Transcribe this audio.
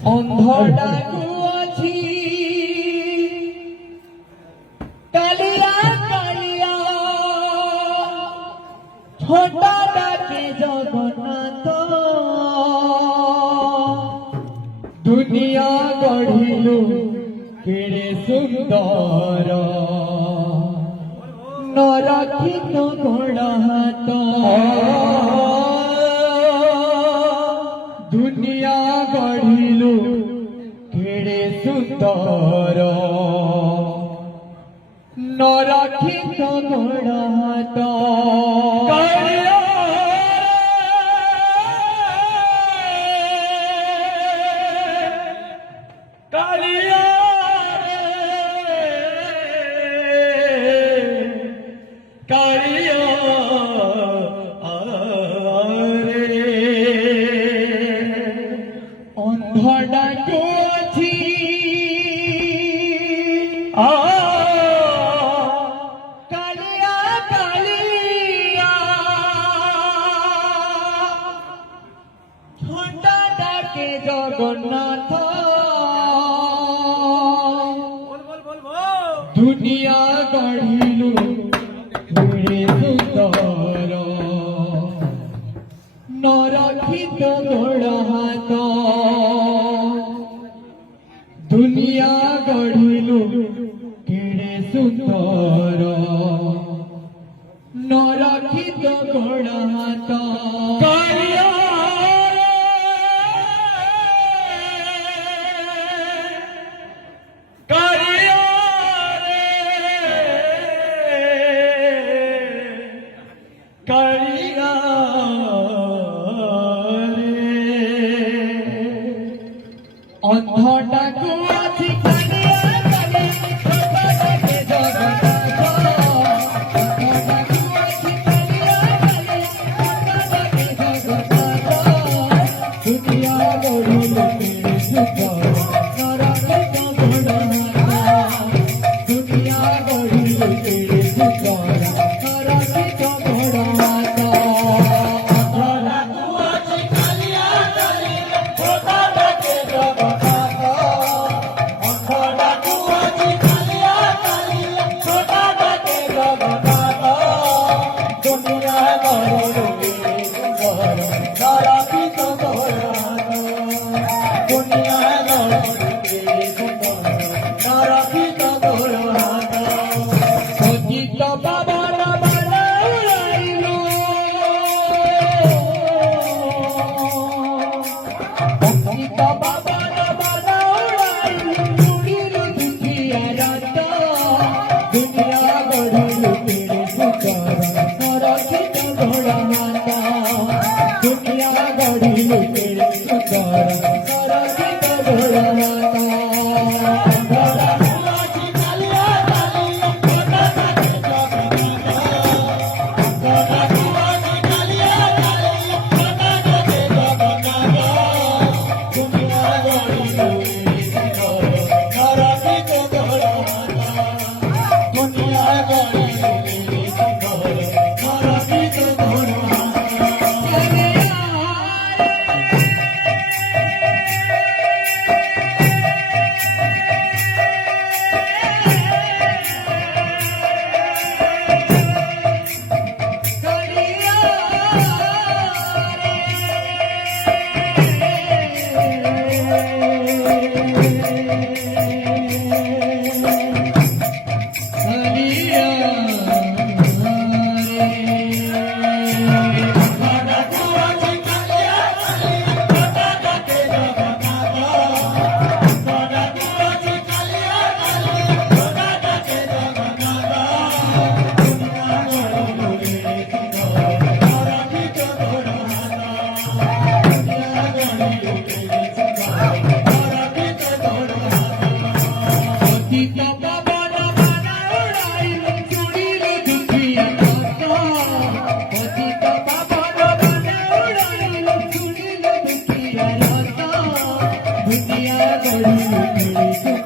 ଅନ୍ଧଟାକୁ ଅଛି କାଳିଆ କାଳିଆ ଛୋଟଟାକେ ଜଗନ୍ନାଥ ଦୁନିଆ ଗଢ଼ିଲୁ କେଡ଼େ ସୁନ୍ଦର ନରଖିତ ଗୋଡ଼ ହାତ दुनिया गढ़िलु केड़े सुंदर नरखित गोड़ हाथ कालिया कालिया ଅନ୍ଧଟାକୁ ଅଛି କାଳିଆ କାଳିଆ ଛୋଟଟାକେ ଜଗନ୍ନାଥ ଦୁନିଆ ଗଢ଼ିଲୁ କେଡ଼େ ସୁନ୍ଦର ନରଖିତ ଗୋଡ଼ ହାତ दुनिया गढ़िलु केड़े सुंदर नरखित गोड़ हाथ कालिया कालिया कालिया ଅନ୍ଧଟାକୁ ଅଛି କାଳିଆ କାଳିଆ ଛୋଟଟାକେ ଜଗନ୍ନାଥ ଅନ୍ଧଟାକୁ ଅଛି କାଳିଆ କାଳିଆ ଛୋଟଟାକେ ଜଗନ୍ନାଥ ଦୁନିଆ ଗଢ଼ିଲୁ କେଡ଼େ ସୁନ୍ଦର ନରଖିତ ଗୋଡ଼ ହାତ ଦୁନିଆ ଗଢ଼ିଲୁ କେଡ଼େ ସୁନ୍ଦର ନରଖିତ ଗୋଡ଼ ହାତ दुनिया गढ़िलु केड़े सुंदर नरखित गोड़ हाथ दुनिया गढ़िलु केड़े